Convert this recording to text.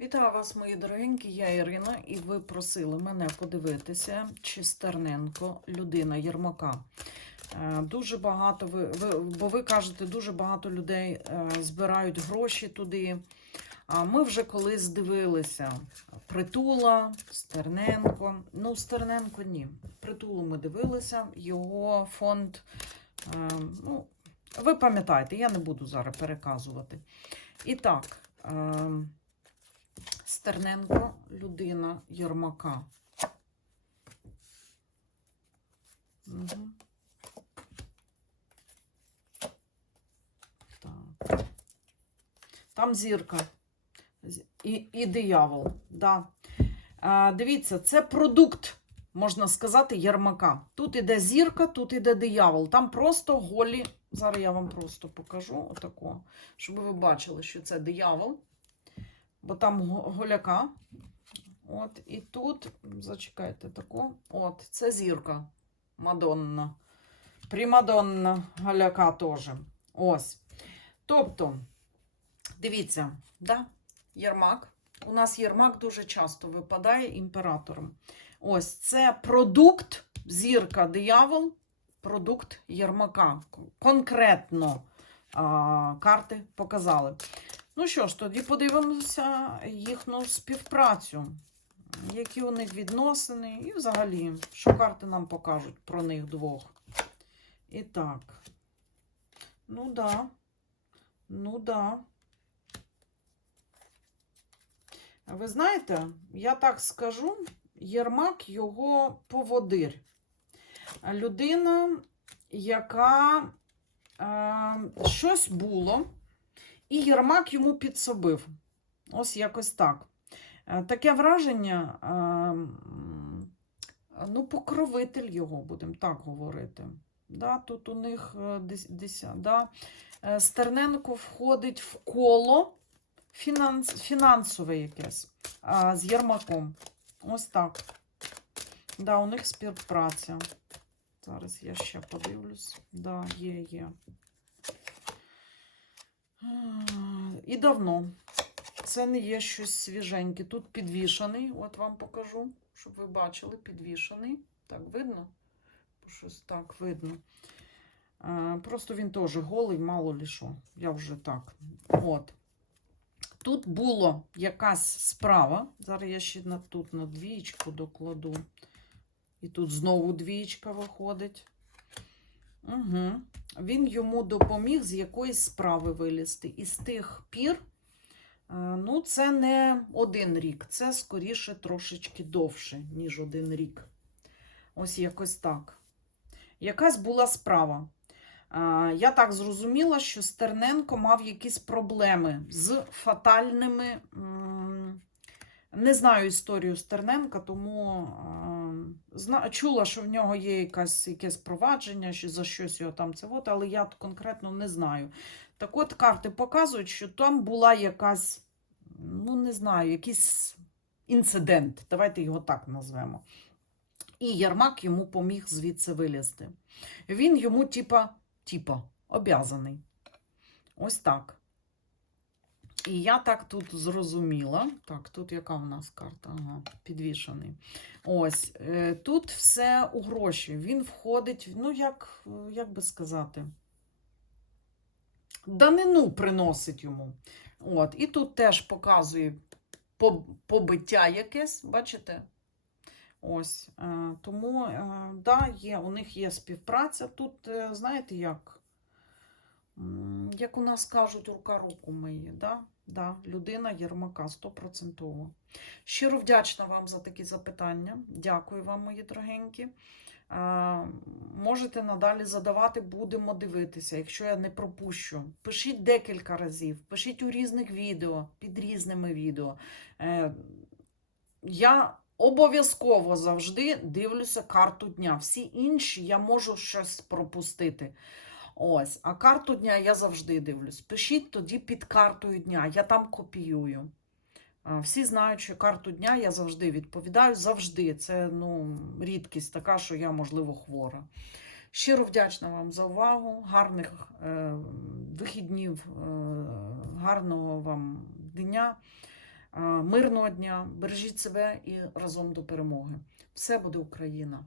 Вітаю вас, мої дорогенькі, я Ірина, і ви просили мене подивитися, чи Стерненко, людина Єрмака. Е, Дуже багато ви, ви, бо ви кажете, дуже багато людей е, збирають гроші туди. А ми вже колись дивилися Притула, Стерненко. Ну, Стерненко ні. Притулу ми дивилися, його фонд. е, Ну, ви пам'ятаєте, я не буду зараз переказувати. І так. Стерненко, людина Єрмака. Угу. Так. Там зірка. І, і диявол. Да. А, дивіться, це продукт, можна сказати, Єрмака. Тут іде зірка, тут іде диявол. Там просто голі. Зараз я вам просто покажу отако, щоб ви бачили, що це диявол бо там голяка. От, і тут, зачекайте таку, от, це зірка Мадонна. Примадонна голяка теж. Ось. Тобто, дивіться, да, Єрмак. У нас Єрмак дуже часто випадає імператором. Ось це продукт, зірка диявол, продукт Єрмака. Конкретно а, карти показали. Ну що ж, тоді подивимося їхню співпрацю, які у них відносини, і взагалі, що карти нам покажуть про них двох. І так. Ну да. Ну да. Ви знаєте, я так скажу, Єрмак його поводир. Людина, яка е, щось було. І Єрмак йому підсобив. Ось якось так. Е, Таке враження, е, ну, покровитель його, будемо так говорити. Да, тут у них е, десь, да. Стерненко входить в коло фінанс, фінансове якесь з Єрмаком. Ось так. Да, у них співпраця. Зараз я ще подивлюсь. Да, є, є. І давно. Це не є щось свіженьке. Тут підвішаний, от вам покажу, щоб ви бачили, підвішаний. Так, видно? Щось так видно. Е, Просто він теж голий, мало лі що. Я вже так. От. Тут була якась справа. Зараз я ще тут на двічку докладу. І тут знову двічка виходить. Угу. Він йому допоміг з якоїсь справи вилізти. І з тих пір, е, ну, це не один рік, це скоріше трошечки довше, ніж один рік. Ось якось так. Якась була справа. Е, Я так зрозуміла, що Стерненко мав якісь проблеми з фатальними. Не знаю історію Стерненка, тому зна- чула, що в нього є якась, якесь провадження, що за щось його там це, от, але я конкретно не знаю. Так от карти показують, що там була якась, ну не знаю, якийсь інцидент. Давайте його так назвемо. І Ярмак йому поміг звідси вилізти. Він йому, типа, типа, обязаний. Ось так. І я так тут зрозуміла. Так, тут яка в нас карта? Ага, підвішений. Ось, е, тут все у гроші. Він входить, ну, як, як би сказати, данину приносить йому. От, і тут теж показує побиття якесь, бачите? Ось, е, тому, е, да, є, у них є співпраця. Тут, знаєте, як? Як у нас кажуть, рука руку миє. Да? Да, людина Єрмака, стопроцентово. Щиро вдячна вам за такі запитання. Дякую вам, мої дорогенькі. А, можете надалі задавати, будемо дивитися, якщо я не пропущу. Пишіть декілька разів, пишіть у різних відео, під різними відео. Е, я обов'язково завжди дивлюся карту дня. Всі інші я можу щось пропустити. Ось, а карту дня я завжди дивлюсь. Пишіть тоді під картою дня, я там копіюю. Всі знають, що карту дня я завжди відповідаю. Завжди. Це ну, рідкість така, що я, можливо, хвора. Щиро вдячна вам за увагу. Гарних е, вихіднів, е, гарного вам дня. А, Мирного дня, бережіть себе і разом до перемоги. Все буде Україна!